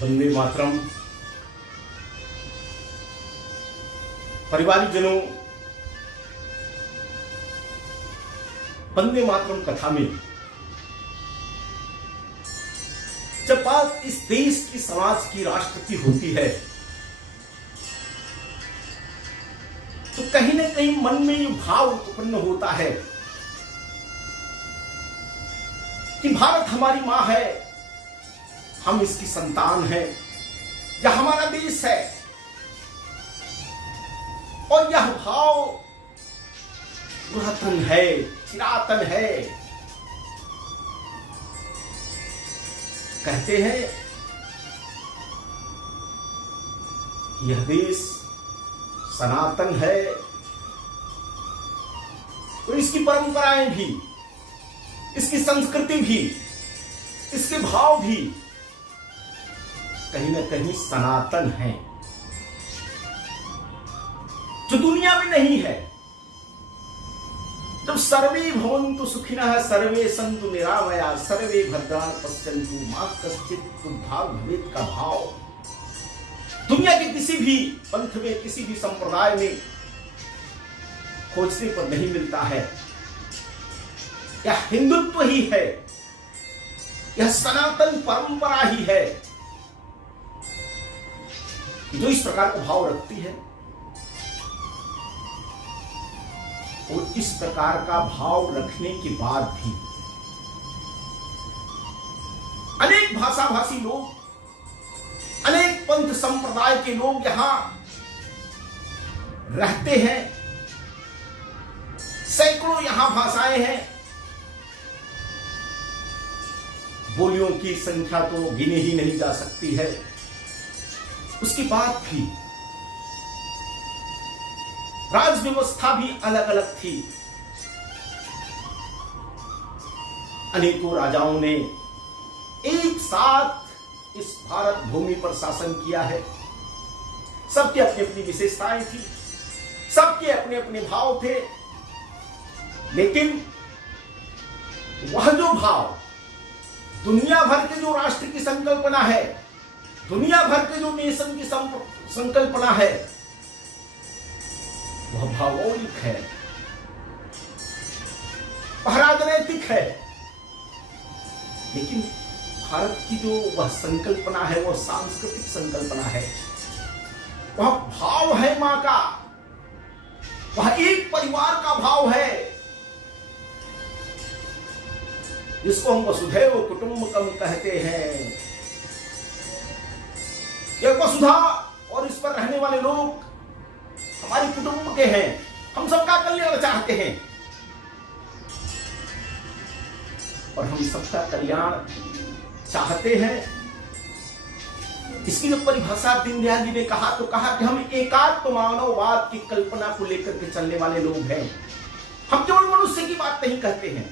वंदे मातरम। परिवारजनों, वंदे मातरम कथा में जब बात इस देश की, समाज की, राष्ट्र की होती है तो कहीं ना कहीं मन में ये भाव उत्पन्न होता है कि भारत हमारी मां है, हम इसकी संतान हैं, यह हमारा देश है। और यह भाव पुरातन है, चिरातन है। कहते हैं यह देश सनातन है, तो इसकी परंपराएं भी, इसकी संस्कृति भी, इसके भाव भी कहीं ना कहीं सनातन हैं, जो दुनिया में नहीं है। जब सर्वे भवन्तु सुखिनः सर्वे सन्तु निरामया सर्वे भद्राणि पश्यन्तु मा कश्चित् दुर्भाग् भवेत् का भाव दुनिया के किसी भी पंथ में, किसी भी संप्रदाय में खोजने पर नहीं मिलता है। यह हिंदुत्व ही है, यह सनातन परंपरा ही है जो इस प्रकार का भाव रखती है। और इस प्रकार का भाव रखने के बाद भी अनेक भाषा भाषी लोग, अनेक पंथ संप्रदाय के लोग यहां रहते हैं। सैकड़ों यहां भाषाएं हैं, बोलियों की संख्या तो गिने ही नहीं जा सकती है। उसके बाद भी राज व्यवस्था भी अलग अलग थी। अनेकों राजाओं ने एक साथ इस भारत भूमि पर शासन किया है। सबके अपनी अपनी विशेषताएं थी, सबके अपने अपने भाव थे, लेकिन वह जो भाव दुनिया भर के जो राष्ट्र की संकल्पना है, दुनिया भर के जो नेशन की संकल्पना है, वह भौगोलिक है, वह राजनैतिक है। लेकिन भारत की जो वह संकल्पना है, वह सांस्कृतिक संकल्पना है, वह भाव है मां का, वह एक परिवार का भाव है, जिसको हम वसुधैव कुटुंबकम कहते हैं। यह वसुधा और इस पर रहने वाले लोग हमारे कुटुंब के हैं, हम सबका कल्याण चाहते हैं और हम सबका कल्याण चाहते हैं। इसकी जब परिभाषा दीनदयाल जी ने कहा तो कहा कि हम एकात्म मानववाद की कल्पना को लेकर के चलने वाले लोग हैं। हम केवल मनुष्य की बात नहीं कहते हैं,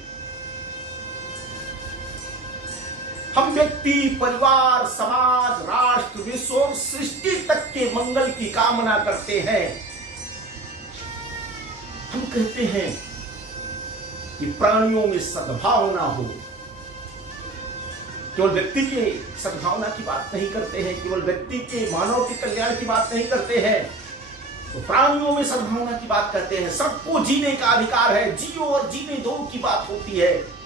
हम व्यक्ति, परिवार, समाज, राष्ट्र, विश्व और सृष्टि तक के मंगल की कामना करते हैं। हम कहते हैं कि प्राणियों में सद्भावना हो। केवल व्यक्ति के सद्भावना की बात नहीं करते हैं, केवल व्यक्ति के, मानव के कल्याण की बात नहीं करते हैं, तो प्राणियों में सद्भावना की बात करते हैं। सबको जीने का अधिकार है, जियो और जीने दो की बात होती है।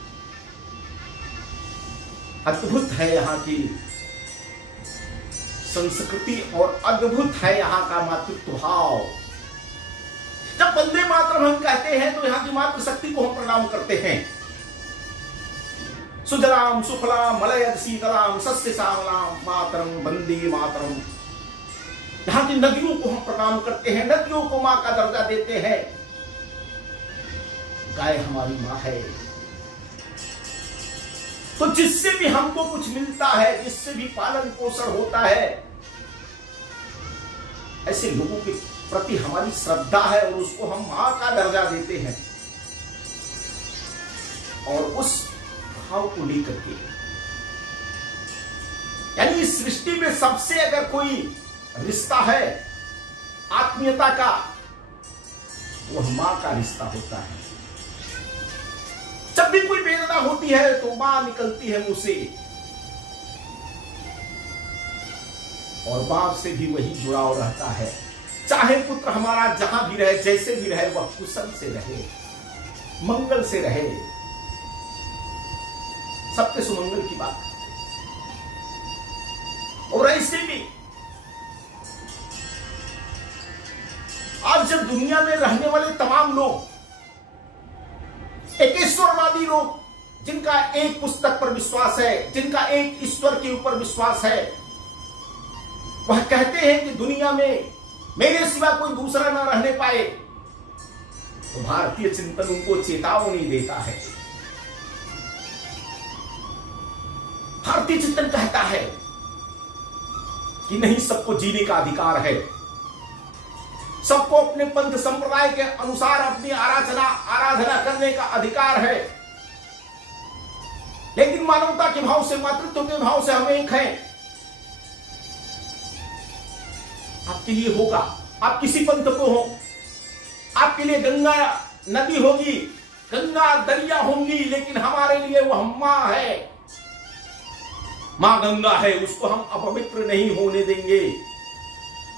अद्भुत है यहाँ की संस्कृति और अद्भुत है यहाँ का मातृत्व भाव। जब वंदे मातरम हम कहते हैं तो यहाँ की मातृशक्ति को हम प्रणाम करते हैं। सुजलाम सुफलाम मलयज शीतलाम सस्य श्यामलाम मातरम वंदे मातरम। यहाँ की नदियों को हम प्रणाम करते हैं, नदियों को मां का दर्जा देते हैं। गाय हमारी मां है, तो जिससे भी हमको कुछ मिलता है, जिससे भी पालन पोषण होता है, ऐसे लोगों के प्रति हमारी श्रद्धा है और उसको हम मां का दर्जा देते हैं। और उस भाव को लेकर के, यानी इस सृष्टि में सबसे अगर कोई रिश्ता है आत्मीयता का, वह मां का रिश्ता होता है। जब भी कोई वेदना होती है तो मां निकलती है मुंह से। और बाप से भी वही जुड़ाव रहता है। चाहे पुत्र हमारा जहां भी रहे, जैसे भी रहे, वह कुशल से रहे, मंगल से रहे, सबके सुमंगल की बात। और ऐसे में आज जब दुनिया में रहने वाले तमाम लोग, एकेश्वरवादी लोग, जिनका एक पुस्तक पर विश्वास है, जिनका एक ईश्वर के ऊपर विश्वास है, वह कहते हैं कि दुनिया में मेरे सिवा कोई दूसरा ना रहने पाए, तो भारतीय चिंतन उनको चेतावनी देता है। भारतीय चिंतन कहता है कि नहीं, सबको जीने का अधिकार है, सबको अपने पंथ संप्रदाय के अनुसार अपनी आराधना करने का अधिकार है, लेकिन मानवता के भाव से, मातृत्व के भाव से हम एक हैं। आपके लिए होगा, आप किसी पंथ को हो, आपके लिए गंगा नदी होगी, गंगा दरिया होंगी, लेकिन हमारे लिए वह मां है, मां गंगा है, उसको हम अपवित्र नहीं होने देंगे,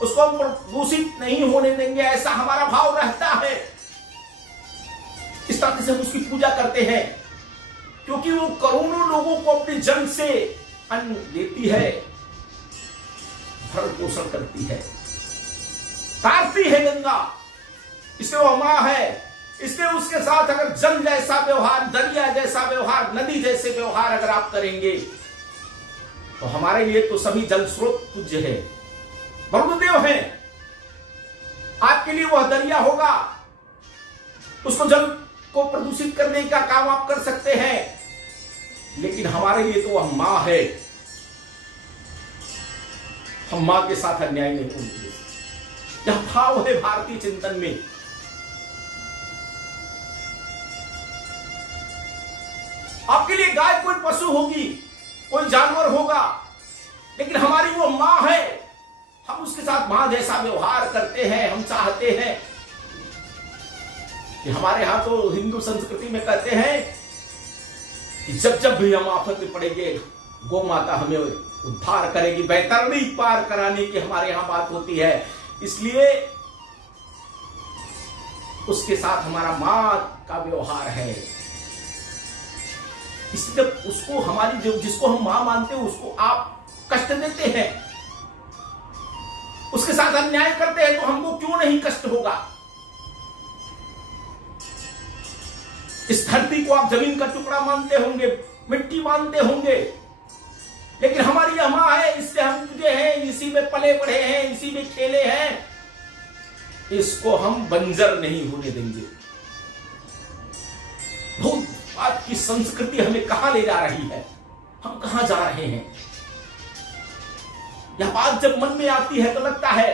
उसको हम प्रदूषित नहीं होने देंगे, ऐसा हमारा भाव रहता है। इस तरह से हम उसकी पूजा करते हैं, क्योंकि वो करोड़ों लोगों को अपने जन्म से अन्न देती है, भरण पोषण करती है, तारती है गंगा, इसलिए वो मां है। इसलिए उसके साथ अगर जल जैसा व्यवहार, दरिया जैसा व्यवहार, नदी जैसे व्यवहार अगर आप करेंगे, तो हमारे लिए तो सभी जल स्रोत पूज्य है, वरुणदेव है। आपके लिए वह दरिया होगा, उसको जल को प्रदूषित करने का काम आप कर सकते हैं, लेकिन हमारे लिए तो वह मां है, हम मां के साथ अन्याय नहीं होने देंगे। यह भाव है भारतीय चिंतन में। आपके लिए गाय कोई पशु होगी, कोई जानवर होगा, लेकिन हमारी वो मां है, हम उसके साथ मां जैसा व्यवहार करते हैं। हम चाहते हैं कि हमारे यहां तो हिंदू संस्कृति में कहते हैं कि जब जब भी हम आफत में पड़ेंगे, गौ माता हमें उद्धार करेगी, बैतरणी पार कराने की हमारे यहां बात होती है। इसलिए उसके साथ हमारा मां का व्यवहार है। इसलिए जब उसको, हमारी जो जिसको हम मां मानते हैं, उसको आप कष्ट देते हैं, उसके साथ अन्याय करते हैं, तो हमको क्यों नहीं कष्ट होगा। इस धरती को आप जमीन का टुकड़ा मानते होंगे, मिट्टी मानते होंगे, लेकिन हमारी यह मां है, इससे हम तुझे हैं, इसी में पले बढ़े हैं, इसी में खेले हैं, इसको हम बंजर नहीं होने देंगे। बहुत बात की संस्कृति हमें कहां ले जा रही है, हम कहां जा रहे हैं। यह बात जब मन में आती है तो लगता है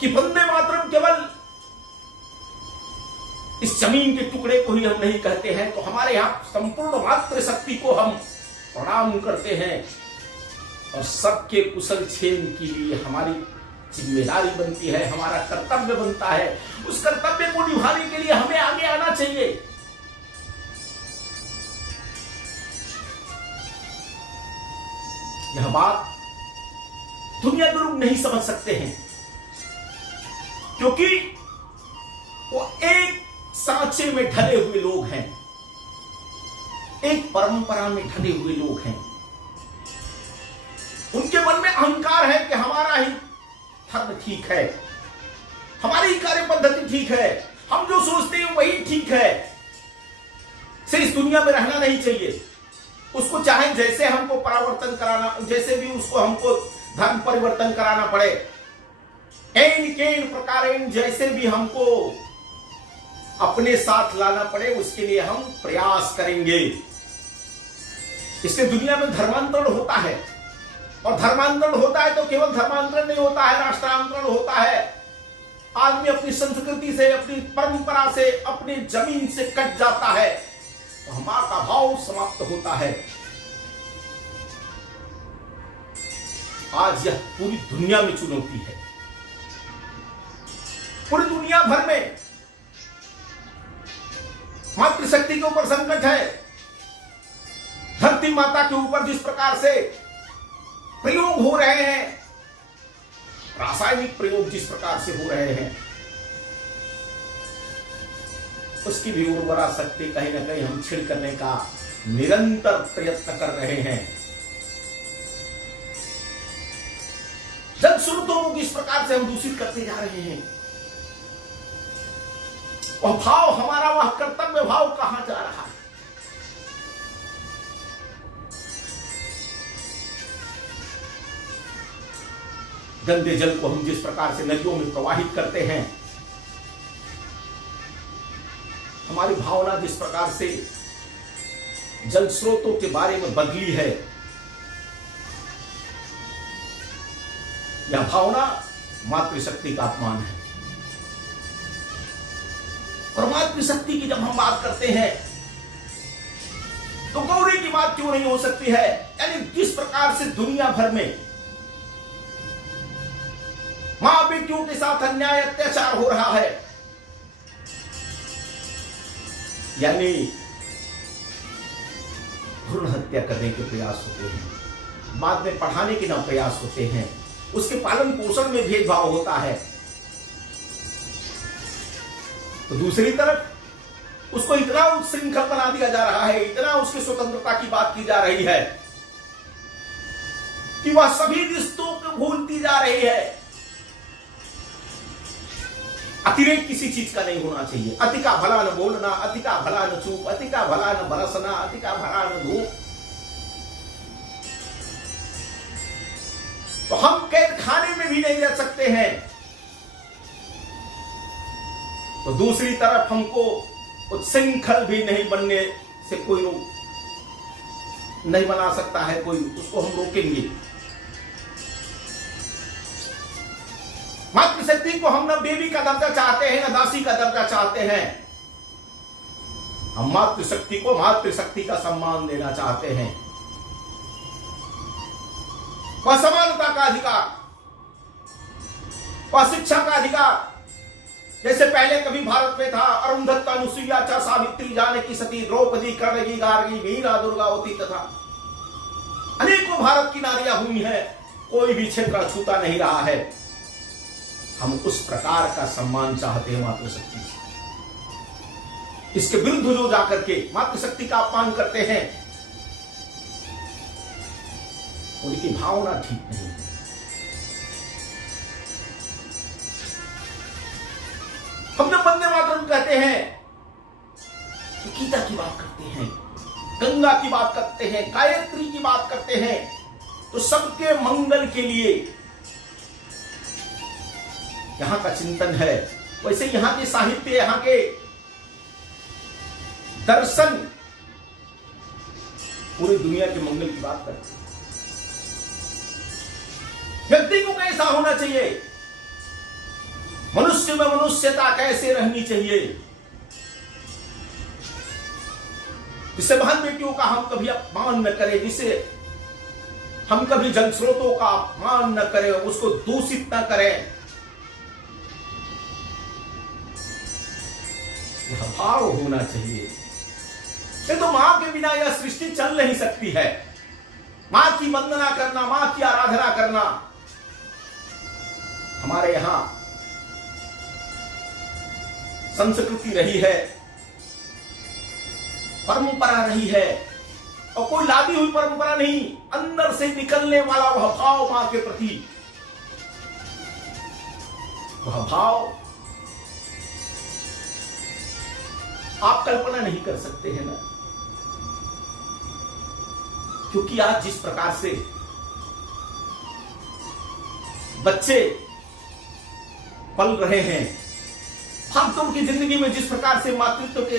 कि वंदे मातरम केवल इस जमीन के टुकड़े को ही हम नहीं कहते हैं, तो हमारे यहां संपूर्ण मातृ शक्ति को हम प्रणाम करते हैं, और सबके कुशल क्षेम के लिए हमारी जिम्मेदारी बनती है, हमारा कर्तव्य बनता है। उस कर्तव्य को निभाने के लिए हमें आगे आना चाहिए। यह बात दुनिया के लोग नहीं समझ सकते हैं, क्योंकि वो एक सांचे में ढले हुए लोग हैं, एक परंपरा में ढले हुए लोग हैं। उनके मन में अहंकार है कि हमारा ही धर्म ठीक है, हमारी ही कार्य पद्धति ठीक है, हम जो सोचते हैं वही ठीक है, से इस दुनिया में रहना नहीं चाहिए। उसको चाहे जैसे हमको परावर्तन कराना, जैसे भी उसको हमको धर्म परिवर्तन कराना पड़े, एन केन प्रकारेण जैसे भी हमको अपने साथ लाना पड़े, उसके लिए हम प्रयास करेंगे। इससे दुनिया में धर्मांतरण होता है, और धर्मांतरण होता है तो केवल धर्मांतरण नहीं होता है, राष्ट्रांतरण होता है। आदमी अपनी संस्कृति से, अपनी परंपरा से, अपनी जमीन से कट जाता है, तो मां का भाव समाप्त होता है। आज यह पूरी दुनिया में चुनौती है, पूरी दुनिया भर में मातृशक्ति के ऊपर संकट है। धरती माता के ऊपर जिस प्रकार से प्रयोग हो रहे हैं, रासायनिक प्रयोग जिस प्रकार से हो रहे हैं, उसकी भी उर्वरा शक्ति कहीं ना कहीं हम छीड़ करने का निरंतर प्रयत्न कर रहे हैं। जल स्रोतों को किस प्रकार से हम दूषित करते जा रहे हैं। वह भाव हमारा, वह कर्तव्य भाव कहां जा रहा है। गंदे जल को हम जिस प्रकार से नदियों में प्रवाहित करते हैं, हमारी भावना जिस प्रकार से जल स्रोतों के बारे में बदली है, यह भावना मातृशक्ति का अपमान है। और मातृशक्ति की जब हम बात करते हैं तो गौरी की बात क्यों नहीं हो सकती है। यानी जिस प्रकार से दुनिया भर में मां बेटियों के साथ अन्याय अत्याचार हो रहा है, यानी भ्रूण हत्या करने के प्रयास होते हैं, बाद में पढ़ाने के ना प्रयास होते हैं, उसके पालन पोषण में भेदभाव होता है, तो दूसरी तरफ उसको इतना उच्छृंखल बना दिया जा रहा है, इतना उसकी स्वतंत्रता की बात की जा रही है कि वह सभी रिश्तों को भूलती जा रही है। अतिरेक किसी चीज का नहीं होना चाहिए। अति का भला न बोलना, अति का भला न चूप, अति का भला न बरसना, अति का भला न धूप। तो हम कैद खाने में भी नहीं रह सकते हैं, तो दूसरी तरफ हमको उच्छृंखल भी नहीं बनने से कोई नहीं बना सकता है, कोई उसको हम रोकेंगे। मातृशक्ति को हम न देवी का दर्जा चाहते हैं, न दासी का दर्जा चाहते हैं। हम मातृशक्ति को मातृशक्ति का सम्मान देना चाहते हैं। वह समानता का अधिकार, वह शिक्षा का अधिकार, जैसे पहले कभी भारत में था अरुंधत्ता, अनुसुईया, च सावित्री, जानकी, सती, द्रौपदी, कर्णगी, गार्गी, मीरा, दुर्गावती तथा अनेकों भारत की नारियां हुई हैं। कोई भी क्षेत्र छूता नहीं रहा है। हम उस प्रकार का सम्मान चाहते हैं मातृशक्ति से। इसके विरुद्ध जो जाकर के मातृशक्ति का अपमान करते हैं, उनकी भावना ठीक नहीं है। हम जब वंदे मातरम कहते हैं तो गीता की बात करते हैं, गंगा की बात करते हैं, गायत्री की बात करते हैं, तो सबके मंगल के लिए यहां का चिंतन है। वैसे यहां के साहित्य, यहां के दर्शन पूरी दुनिया के मंगल की बात करते हैं। व्यक्ति को कैसा होना चाहिए, मनुष्य में मनुष्यता कैसे रहनी चाहिए, जिससे बहन बेटियों का हम कभी अपमान न करें, जिसे हम कभी जल स्रोतों का अपमान न करें, उसको दूषित न करें। यह भाव होना चाहिए। नहीं तो मां के बिना यह सृष्टि चल नहीं सकती है। मां की वंदना करना, मां की आराधना करना हमारे यहां संस्कृति रही है, परंपरा रही है, और कोई लादी हुई परंपरा नहीं, अंदर से निकलने वाला वह भाव मां के प्रति, वह भाव आप कल्पना नहीं कर सकते हैं ना। क्योंकि आज जिस प्रकार से बच्चे पल रहे हैं, भागदौड़ की जिंदगी में जिस प्रकार से मातृत्व के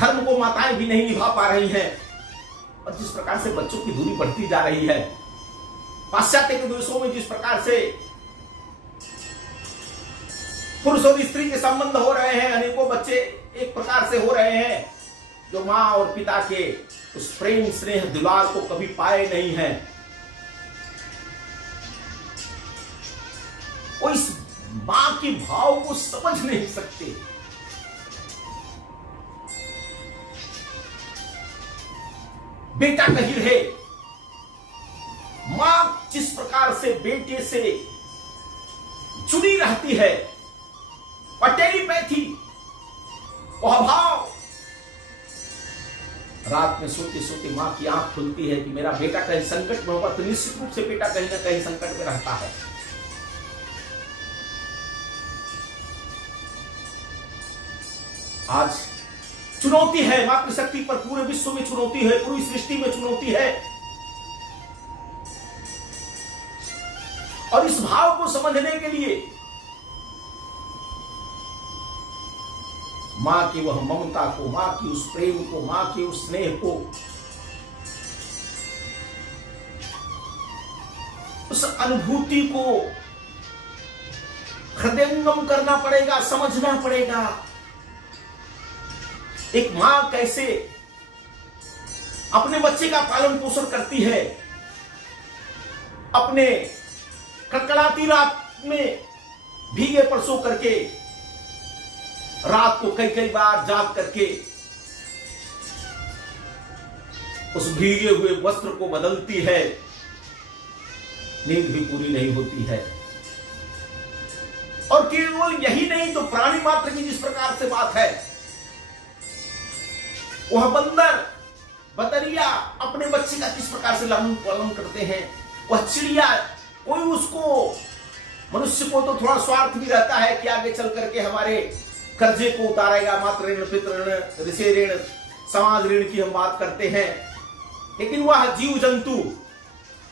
धर्म को माताएं भी नहीं निभा पा रही हैं, और जिस प्रकार से बच्चों की दूरी बढ़ती जा रही है, पाश्चात्य के देशों में जिस प्रकार से पुरुष और स्त्री के संबंध हो रहे हैं, अनेकों बच्चे एक प्रकार से हो रहे हैं जो मां और पिता के उस प्रेम, स्नेह, दुलार को कभी पाए नहीं हैं। वो इस मां के भाव को समझ नहीं सकते। बेटा कहीं रहे, मां जिस प्रकार से बेटे से जुड़ी रहती है, और टेलीपैथी, वह भाव, रात में सोते सोते मां की आंख खुलती है कि मेरा बेटा कहीं संकट में होगा, तो निश्चित रूप से बेटा कहीं ना कहीं संकट में रहता है। आज चुनौती है मातृशक्ति पर, पूरे विश्व में चुनौती है, पूरी सृष्टि में चुनौती है। और इस भाव को समझने के लिए मां की वह ममता को, मां की उस प्रेम को, मां के उस स्नेह को, उस अनुभूति को हृदयंगम करना पड़ेगा, समझना पड़ेगा। एक मां कैसे अपने बच्चे का पालन पोषण करती है, अपने कड़कड़ाती रात में भीगे पर सो करके, रात को कई कई बार जाग करके उस भीगे हुए वस्त्र को बदलती है, नींद भी पूरी नहीं होती है। और केवल यही नहीं, तो प्राणी मात्र की जिस प्रकार से बात है, वह बंदर बदरिया अपने बच्चे का किस प्रकार से लालन पालन करते हैं, वह चिड़िया, कोई उसको, मनुष्य को तो थोड़ा स्वार्थ भी रहता है कि आगे चल करके हमारे कर्जे को उतारेगा, मातृ ऋण, पितृ ऋण, ऋषि ऋण, समाज ऋण की हम बात करते हैं। लेकिन वह जीव जंतु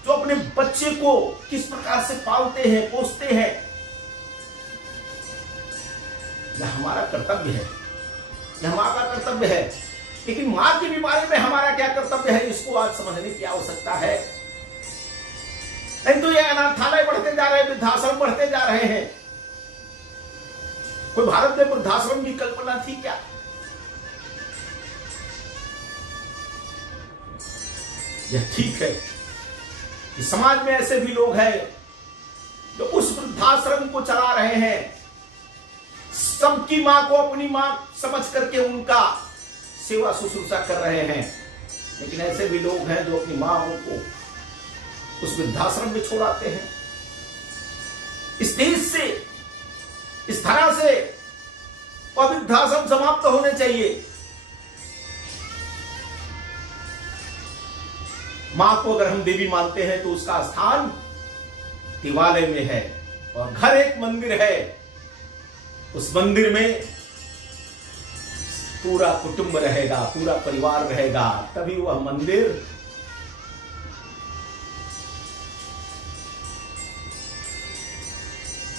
जो अपने बच्चे को किस प्रकार से पालते हैं, पोसते हैं, यह हमारा कर्तव्य है, यह मां का कर्तव्य है। लेकिन मां के भी बारे में हमारा क्या कर्तव्य है, इसको आज समझने की आवश्यकता है। नहीं तो ये अनाथालय बढ़ते जा रहे हैं, वृद्धाश्रम बढ़ते जा रहे हैं। कोई भारत में वृद्धाश्रम की कल्पना थी क्या? यह ठीक है कि समाज में ऐसे भी लोग हैं जो उस वृद्धाश्रम को चला रहे हैं, सबकी मां को अपनी मां समझ करके उनका सेवा शुश्रूषा कर रहे हैं। लेकिन ऐसे भी लोग हैं जो अपनी मां को उस वृद्धाश्रम में छोड़ आते हैं। इस देश से, इस तरह से वृद्धाश्रम समाप्त होने चाहिए। मां को अगर हम देवी मानते हैं तो उसका स्थान देवालय में है, और घर एक मंदिर है। उस मंदिर में पूरा कुटुंब रहेगा, पूरा परिवार रहेगा, तभी वह मंदिर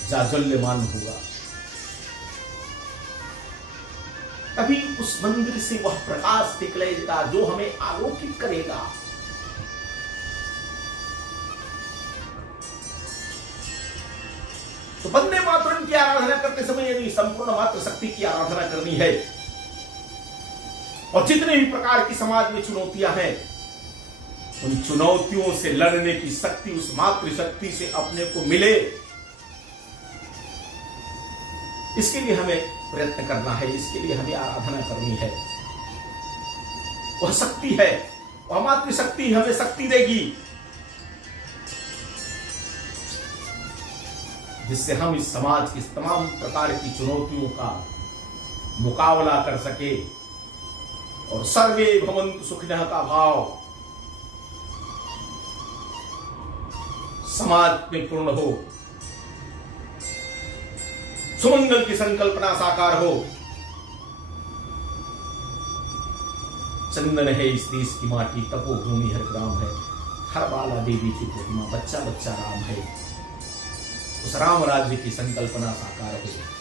जाज्वल्यमान होगा, तभी उस मंदिर से वह प्रकाश निकलेगा जो हमें आलोकित करेगा। तो वंदे मातरम की आराधना करते समय यदि संपूर्ण मातृ शक्ति की आराधना करनी है, और जितने भी प्रकार की समाज में चुनौतियां हैं, उन चुनौतियों से लड़ने की शक्ति उस मातृशक्ति से अपने को मिले, इसके लिए हमें प्रयत्न करना है, इसके लिए हमें आराधना करनी है। वह शक्ति है, वह मातृशक्ति हमें शक्ति देगी, जिससे हम इस समाज की तमाम प्रकार की चुनौतियों का मुकाबला कर सके, और सर्वे भवन्तु सुखिनः का भाव समाज में पूर्ण हो, सुमंगल की संकल्पना साकार हो। चंदन है इस देश की माटी, तपोभूमि हर ग्राम है, हर बाला देवी की प्रतिमा, बच्चा बच्चा राम है। उस राम राज्य की संकल्पना साकार हो।